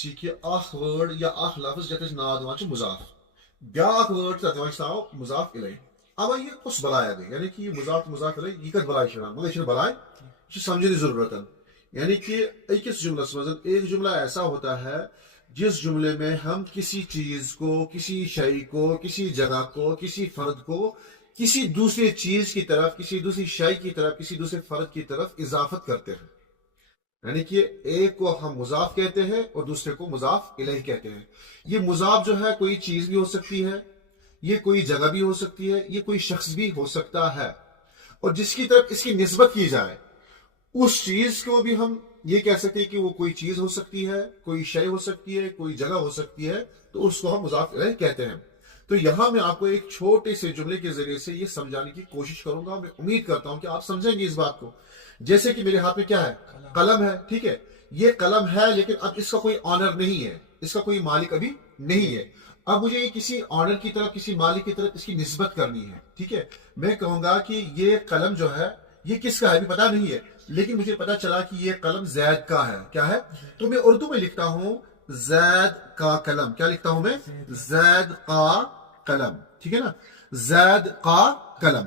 कि वर्ड या लफ्ज यत नाव मुजाफ ब्याक वर्ड तथ नाव मुजाफ इलै अब यह कुछ बलाया गई यानी कि मुजाफ मुजाफ इलै यह कत बलाय मगर यह बलाय समझने जरूरत यानी कि अकिस जुमलस मज एक जुमला ऐसा होता है जिस जुमले में हम किसी चीज को, किसी शय को, किसी जगह को, किसी फर्द को किसी दूसरी चीज की तरफ, किसी दूसरी शय की तरफ, किसी दूसरे फर्द की तरफ इजाफत करते हैं। यानी कि एक को हम मुजाफ कहते हैं और दूसरे को मुजाफ इलैह कहते हैं। ये मुजाफ जो है कोई चीज भी हो सकती है, ये कोई जगह भी हो सकती है, ये कोई शख्स भी हो सकता है, और जिसकी तरफ इसकी निस्बत की जाए उस चीज को भी हम ये कह सकते हैं कि वो कोई चीज हो सकती है, कोई शय हो सकती है, कोई जगह हो सकती है, तो उसको हम मुजाफ इलैह कहते हैं। तो यहां मैं आपको एक छोटे से जुमले के जरिए से ये समझाने की कोशिश करूंगा। मैं उम्मीद करता हूं कि आप समझेंगे इस बात को। जैसे कि मेरे हाथ में क्या है, कलम है, ठीक है, ये कलम है लेकिन अब इसका कोई ऑनर नहीं है, इसका कोई मालिक अभी नहीं है। अब मुझे ये किसी ऑनर की तरफ, किसी मालिक की तरफ इसकी निस्बत करनी है, ठीक है। मैं कहूंगा कि ये कलम जो है ये किसका है अभी पता नहीं है, लेकिन मुझे पता चला कि ये कलम जैद का है। क्या है? तो मैं उर्दू में लिखता हूं जैद का कलम। क्या लिखता हूं मैं? जैद का कलम, ठीक है ना, जैद का कलम।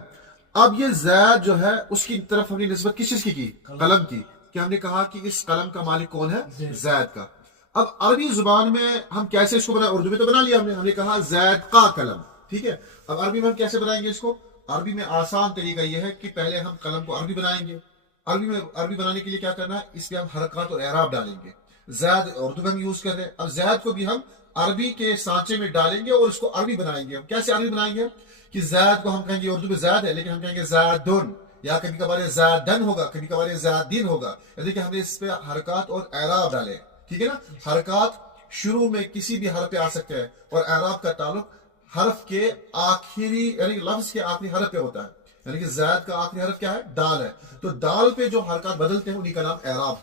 अब ये जैद जो है उसकी तरफ हमने निस्बत किस चीज की? कलम की। कि हमने कहा कि इस कलम का मालिक कौन है? जैद का। अब अरबी जुबान में हम कैसे इसको बनाए? उर्दू में तो बना लिया हमने कहा जैद का कलम, ठीक है। अब अरबी में हम कैसे बनाएंगे इसको? अरबी में आसान तरीका यह है कि पहले हम कलम को अरबी बनाएंगे। अरबी बनाने के लिए क्या करना है? इसमें हम हरकत और एराब डालेंगे। जैद उर्दू में हम यूज कर रहे हैं, अब जैद को भी हम अरबी के सांचे में डालेंगे और इसको अरबी बनाएंगे। हम कैसे अरबी बनाएंगे? कि जैद को हम कहेंगे, उर्दू में जैद है लेकिन हम कहेंगे जैदुन, या कभी कभार जैदन होगा, कभी कभार जैदीन होगा, यानी कि हमने इस पे हरकत और एराब डाले, ठीक है ना। हरकत शुरू में किसी भी हरफ पे आ सकते हैं और एराब का ताल्लुक हरफ के आखिरी यानी लफ्ज के आखिरी हरफ पे होता है। यानी कि जैद का आखिरी हरफ क्या है? दाल है, तो दाल पे जो हरकत बदलते हैं उन्हीं का नाम एराब।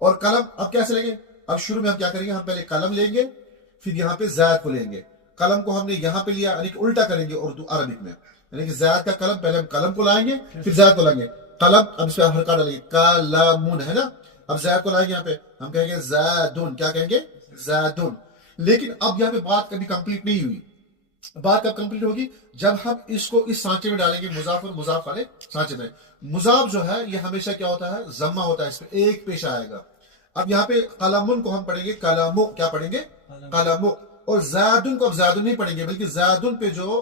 और कलम अब कैसे लेंगे? अब शुरू में हम क्या करेंगे? हम पहले कलम लेंगे, फिर यहाँ पे जैद को लेंगे। कलम को हमने यहाँ पे लिया, यानी कि उल्टा करेंगे उर्दू अरबिक में, यानी कि जैद का कलम, पहले हम कलम को लाएंगे फिर जैद को लाएंगे। कलम, अब इस पे हरकत डालेंगे, कलमुन है ना। अब जैद को लाएंगे यहाँ पे, हम कहेंगे जैदुन। क्या कहेंगे? जैदुन। लेकिन अब यहाँ पे बात कभी कंप्लीट नहीं हुई। बात कब कंप्लीट होगी? जब हम इसको इस सांचे में डालेंगे, मुजाफ और मुजाफ वाले सांचे में। मुजाफ जो है ये हमेशा क्या होता है? जम्मा होता है, इस पे एक पेश आएगा। अब यहाँ पे कलमुन को हम पढ़ेंगे कलमो, क्या पढ़ेंगे? कलमो। और जैदुन को अब जैदुन नहीं पढ़ेंगे, बल्कि जैदुन पे जो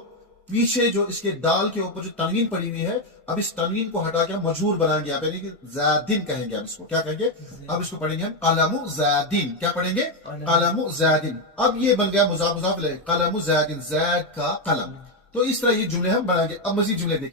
पीछे जो इसके दाल के ऊपर जो तनवीन पड़ी हुई है, अब इस तनवीन को हटा के हम मजबूर बनाएंगे यहाँ पे, यानी कि जैदिन कहेंगे। अब इसको क्या कहेंगे? अब इसको पढ़ेंगे हम कलमु जैदिन। क्या पढ़ेंगे? कलमु जैदिन। अब ये बन गया मुजाफ मुजाफ इलैह, कलमु जैदिन, जैद का कलम। तो इस तरह ये जुमले हम बनाएंगे। अब मजीद जुमले देखिए।